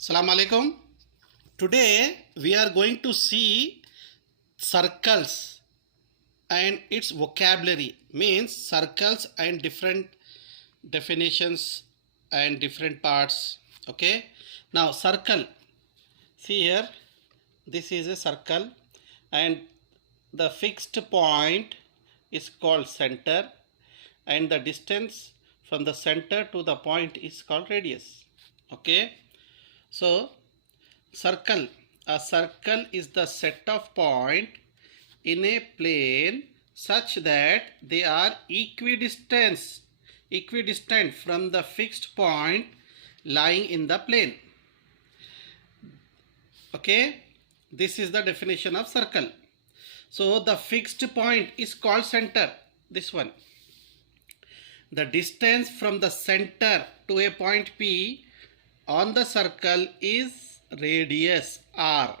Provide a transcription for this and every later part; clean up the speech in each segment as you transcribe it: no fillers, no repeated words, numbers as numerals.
Assalamu alaikum. Today we are going to see circles and its vocabulary, means circles and different definitions and different parts. Okay, now circle, see here, this is a circle and the fixed point is called center and the distance from the center to the point is called radius. Okay, so a circle is the set of points in a plane such that they are equidistant from the fixed point lying in the plane. Okay, this is the definition of circle. So the fixed point is called center, this one. The distance from the center to a point P on the circle is radius r.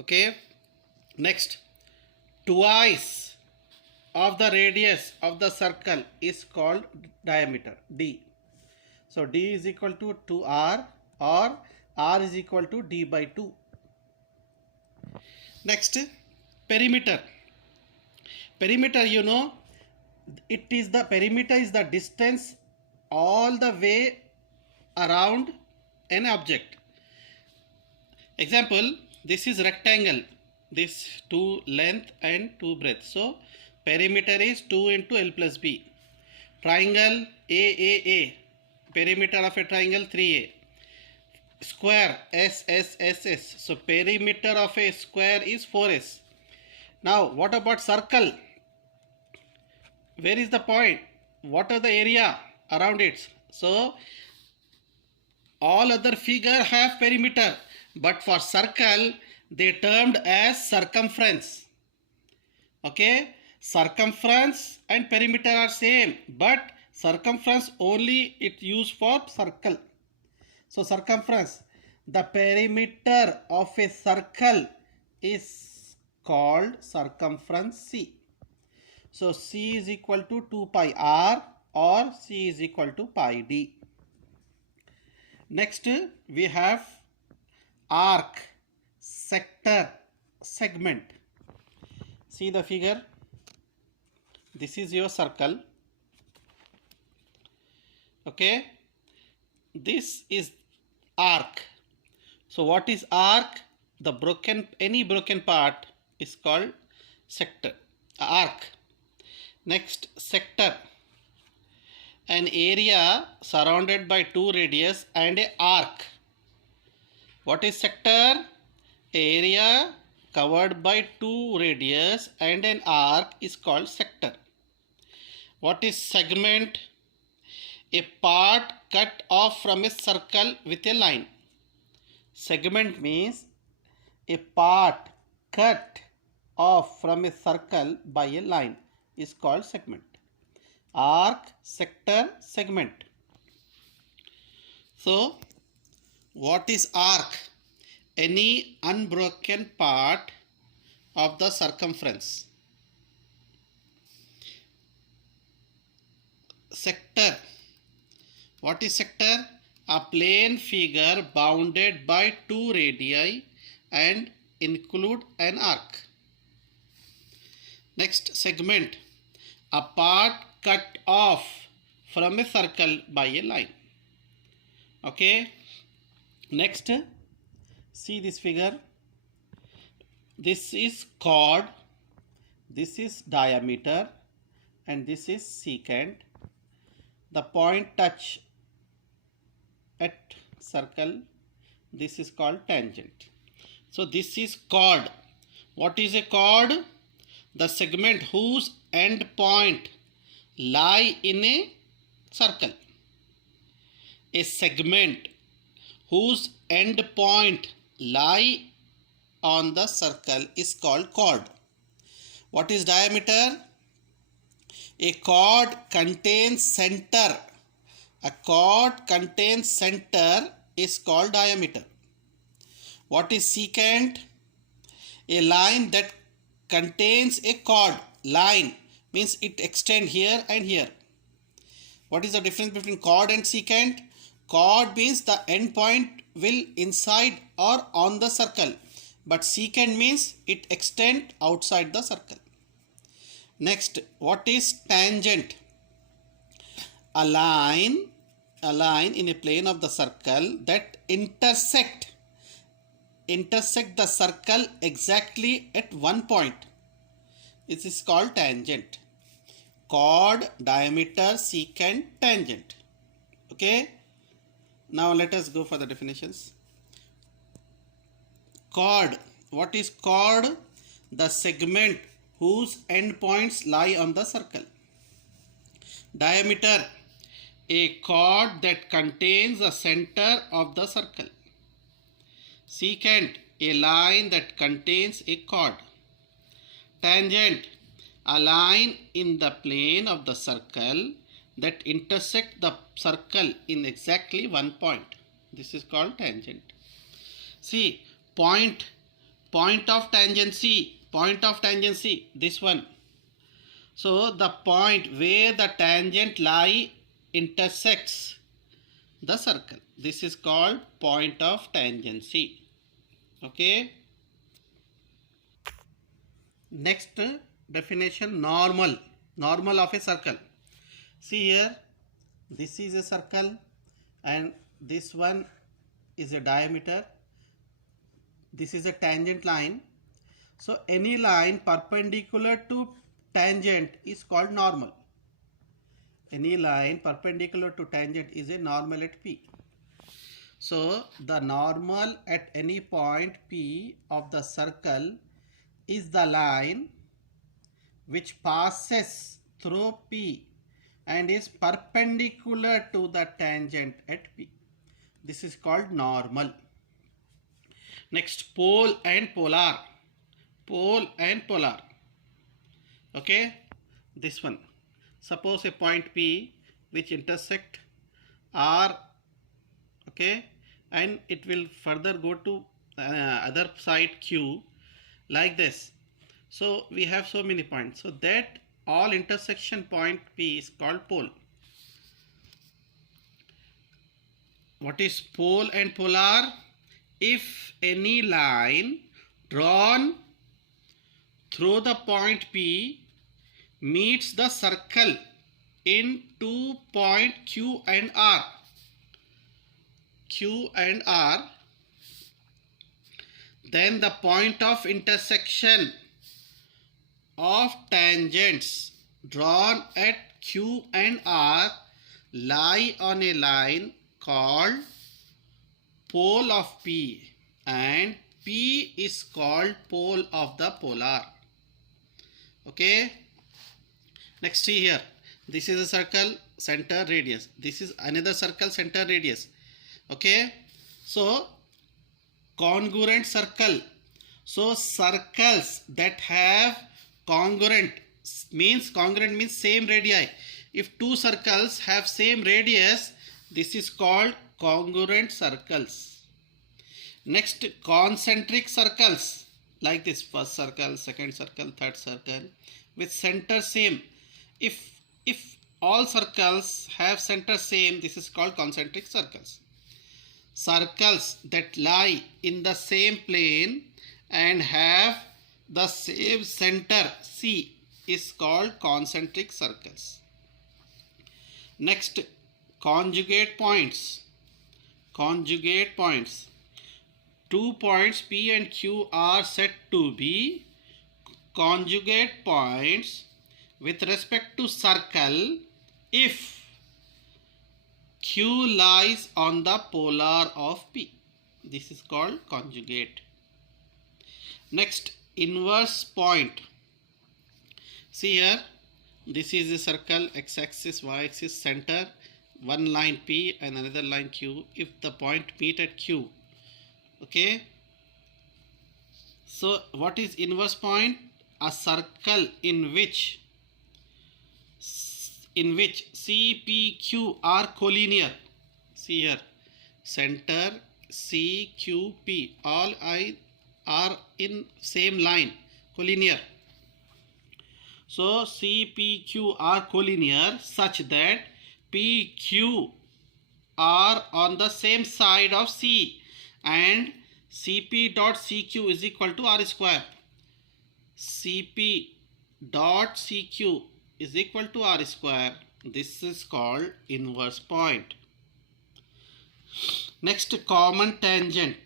Okay, next, twice of the radius of the circle is called diameter, d. So d is equal to 2r or r is equal to d by 2. Next, perimeter. Perimeter, you know, perimeter is the distance all the way around an object. Example, this is rectangle, this 2 length and 2 breadth. So perimeter is 2 into L plus B. Triangle AAA, perimeter of a triangle 3A. Square SSSS, so perimeter of a square is 4S. Now what about circle? Where is the point? What are the area around it? So all other figure have perimeter, but for circle they termed as circumference. Okay, circumference and perimeter are same, but circumference only it used for circle. So circumference, the perimeter of a circle is called circumference C. So C is equal to 2 pi r or C is equal to pi d. Next we have arc, sector, segment. See the figure. This is your circle. Okay, this is arc. So what is arc? Any broken part is called sector, arc. Next, sector, an area surrounded by 2 radius and a arc. What is sector? Area covered by 2 radius and an arc is called sector. What is segment? A part cut off from a circle with a line. Segment means a part cut off from a circle by a line is called segment. Arc, sector, segment. So what is arc? Any unbroken part of the circumference. Sector. What is sector? A plane figure bounded by 2 radii and include an arc. Next, segment, a part cut off from a circle by a line. Okay, next, see this figure. This is chord, this is diameter and this is secant. The point touch at circle, this is called tangent. So this is chord. What is a chord? The segment whose end point lie in a circle. A segment whose end point lie on the circle is called chord. What is diameter? A chord contains center. A chord contains center is called diameter. What is secant? A line that contains a chord. Line means it extends here and here. What is the difference between chord and secant? Chord means the endpoint will inside or on the circle, but secant means it extend outside the circle. Next, what is tangent? A line in a plane of the circle that intersect the circle exactly at one point. This is called tangent. Chord, diameter, secant, tangent. Okay. Now let us go for the definitions. Chord. What is chord? The segment whose endpoints lie on the circle. Diameter. A chord that contains the center of the circle. Secant. A line that contains a chord. Tangent. A line in the plane of the circle that intersect the circle in exactly one point. This is called tangent. See, point of tangency, this one. So the point where the tangent lie intersects the circle. This is called point of tangency. Okay. Next definition, normal of a circle. See here, this is a circle and this one is a diameter. This is a tangent line. So any line perpendicular to tangent is called normal. Any line perpendicular to tangent is a normal at P. So the normal at any point P of the circle is the line which passes through P and is perpendicular to the tangent at P. This is called normal. Next, pole and polar. Okay, this one. Suppose a point P which intersect R, okay, and it will further go to other side Q, like this. So we have so many points. So that all intersection point P is called pole. What is pole and polar? If any line drawn through the point P meets the circle in 2 point Q and R, then the point of intersection of tangents drawn at Q and R lie on a line called pole of P, and P is called pole of the polar. Okay. Next, see here. This is a circle, center, radius. This is another circle, center, radius. Okay. So congruent circle. So circles that have congruent means same radii. If two circles have same radius, this is called congruent circles. Next, concentric circles, like this: first circle, second circle, third circle with center same. If all circles have center same, this is called concentric circles. Circles that lie in the same plane and have the same center C is called concentric circles. Next, conjugate points. 2 points P and Q are said to be conjugate points with respect to circle if Q lies on the polar of P. This is called conjugate. Next, inverse point. See here, this is a circle, x-axis, y-axis, center, one line P and another line Q. If the point meet at Q, okay. So what is inverse point? A circle in which C, P, Q are collinear. See here, center, C, Q, P, all are in same line, collinear. So C, P, Q are collinear such that P, Q are on the same side of C, and Cp dot Cq is equal to R square. Cp dot Cq is equal to R square. This is called inverse point. Next, common tangent.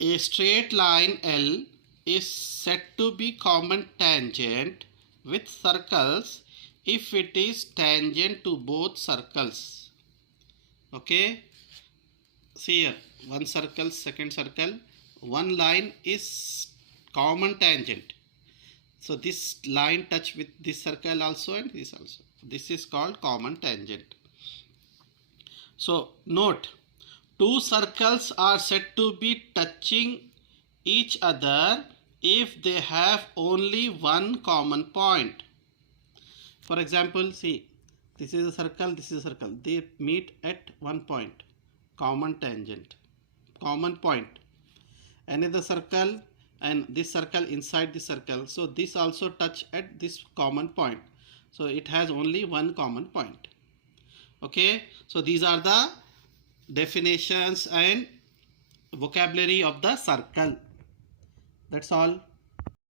A straight line L is said to be common tangent with circles if it is tangent to both circles. Okay, see here, one circle, second circle, one line is common tangent. So this line touch with this circle also and this also. This is called common tangent. So note, two circles are said to be touching each other if they have only one common point. For example, see, this is a circle, this is a circle. They meet at one point, common tangent, common point. Another circle and this circle inside this circle. So this also touch at this common point. So it has only one common point. Okay, so these are the definitions and vocabulary of the circle. That's all.